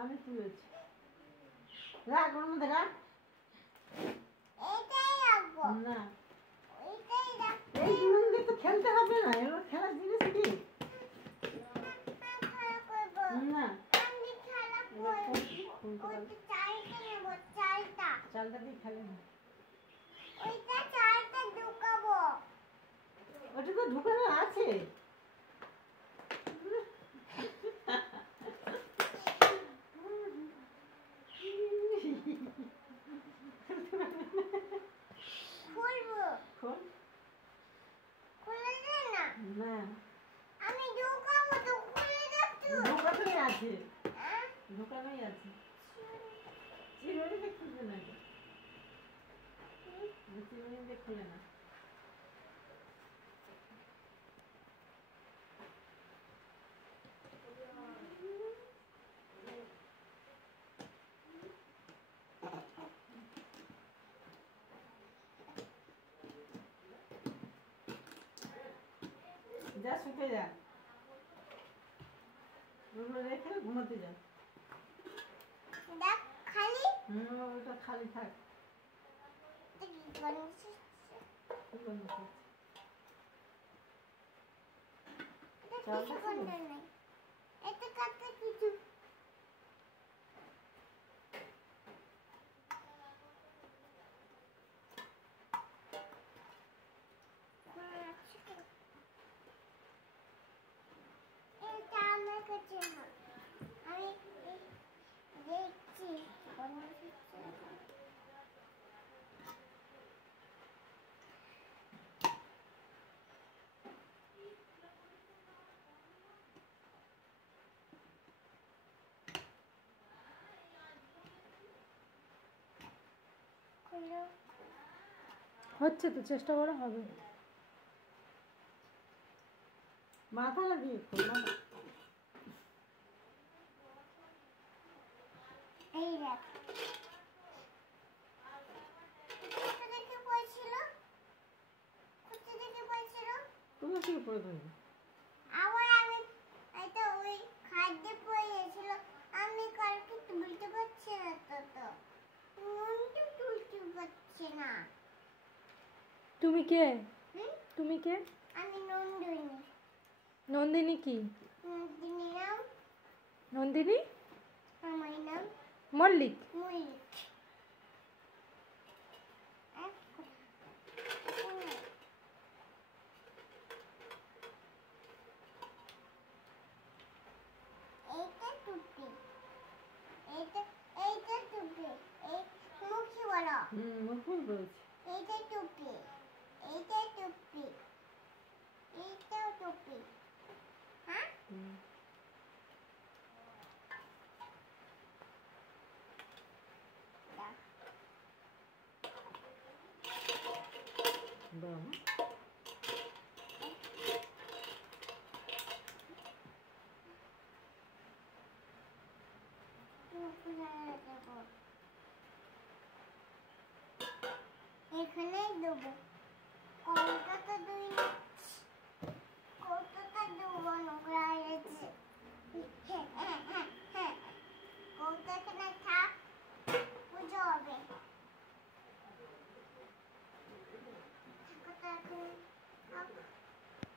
আমি তুলেছি, রাখ ওর মধ্যে রাখ। না এইগুলো দিয়ে তো খেলতে হবে না, এগুলো খেলার জিনিস কি? না চালটা দিয়ে খেলে না, ওটা তো ঢুকানো আছে। না আমি ঢুকাবো তো, খুলে দেখছো? ঢোকানোই আছে, ঢোকানোই আছে। চিরুনিতে খুলবে না, চিরুনিতে খুলে না। যা শুকে যা, ওগুলো রেখে ঘুমাতে যা। দেখ খালি ওটা খালি থাক। এটা কাটতে কিছু হচ্ছে তো, চেষ্টা করে হবে। মাথা লাগিয়ে এই দেখ দেখে পড়ছিল, দেখে পড়ছিল, তুমি কি পড়ে দেবে? আবার আমি এটা ওই খাদ্যে পড়েছিল, আমি কালকে তুলতে পারছি না তো মনটা তুলতে পারছি না। তুমি কে? তুমি কে? আমি নন্দিনী। নন্দিনী কি? নন্দিনী নাম। নন্দিনী? আমার নাম মল্লিক। মল্লিক। এইটা টুপি, এইটা টুপি, এই মুখি বলো। মুখই বলছি। এইটা টুপি, এইটা টুপি, এইটাও টুপি। হ্যাঁ দাও। টুপি